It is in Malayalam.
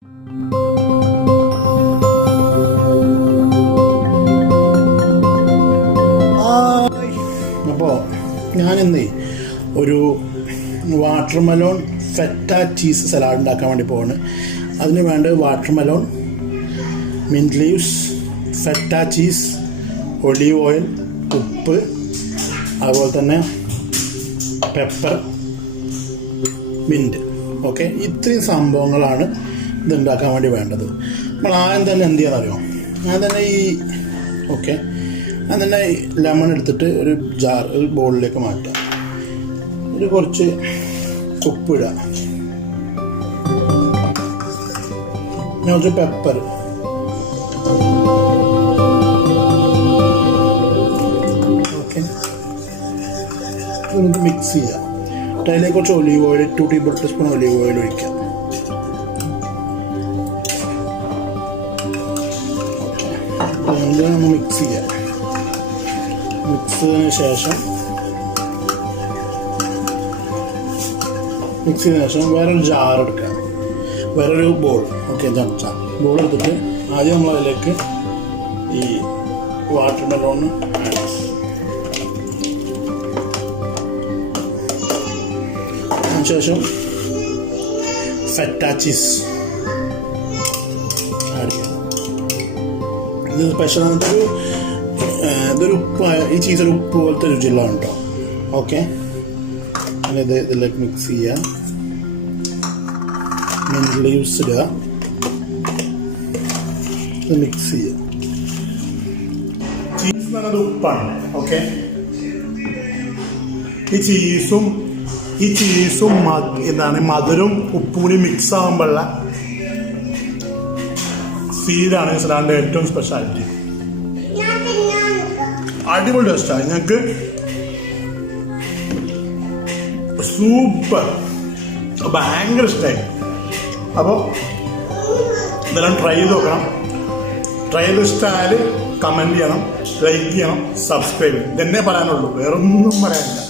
അപ്പോൾ ഞാനിന്നേ ഒരു വാട്ടർമെലോൺ ഫെറ്റ ചീസ് സലാഡ് ഉണ്ടാക്കാൻ വേണ്ടി പോവാണ്. അതിന് വേണ്ട watermelon, mint leaves, feta cheese, olive oil, ഉപ്പ്, അതുപോലെ തന്നെ പെപ്പർ, മിൻറ്റ്. ഓക്കെ, ഇത്രയും സംഭവങ്ങളാണ് ഇതുണ്ടാക്കാൻ വേണ്ടി വേണ്ടത്. നമ്മൾ ആദ്യം തന്നെ എന്ത് ചെയ്യാനറിയോ, ഞാൻ തന്നെ ലെമൺ എടുത്തിട്ട് ഒരു ബൗളിലേക്ക് മാറ്റാം. ഒരു കുറച്ച് ഉപ്പിടുക, കുറച്ച് പെപ്പർ, ഓക്കെ, നമുക്ക് മിക്സ് ചെയ്യാം. അതിലേക്ക് കുറച്ച് olive oil, 2 table spoon olive oil ഒഴിക്കാം. ഒന്ന് മിക്സ് ചെയ്യാം. മിക്സ് ചെയ്തതിന് ശേഷം വേറൊരു ജാർ എടുക്കാം, വേറൊരു ബോൾ. ഓക്കെ, ബോൾ എടുത്തിട്ട് ആദ്യം നമ്മൾ അതിലേക്ക് ഈ വാട്ടർമെലോൺ ആഡ് ചെയ്യാം. അതിനുശേഷം ഫെറ്റ ചീസ് ആഡ് ചെയ്യാം. ഇത് സ്പെഷ്യൽ ഇതൊരു ഉപ്പ്, ഈ ചീസ് ഒരു ഉപ്പ് പോലത്തെ രുചിയുള്ളതാണ് കേട്ടോ. ഓക്കെ, ഇത് ഇതിലേക്ക് മിക്സ് ചെയ്യുക. മിൻറ്റ് ലീവ്സ് ഇടുക, ഇത് മിക്സ് ചെയ്യുക. ചീസ് എന്ന് പറയുന്നത് ഉപ്പാണ്. ഓക്കെ, ഈ ചീസും മധുരവും ഉപ്പും കൂടി മിക്സ് ആകുമ്പോഴുള്ള ഫീലാണ് ഈ സലാഡിൻ്റെ ഏറ്റവും സ്പെഷ്യാലിറ്റി. അടിപൊളി ടേസ്റ്റാണ്, ഞങ്ങൾക്ക് സൂപ്പർ, ഭയങ്കര ഇഷ്ടമായി. അപ്പോൾ ഇതെല്ലാം ട്രൈ ചെയ്ത് നോക്കണം. ട്രൈ ചെയ്ത് ഇഷ്ടമായാൽ കമൻറ്റ് ചെയ്യണം, ലൈക്ക് ചെയ്യണം, സബ്സ്ക്രൈബ് ചെയ്യണം. ഇതെന്നെ പറയാനുള്ളൂ, വേറൊന്നും പറയാനില്ല.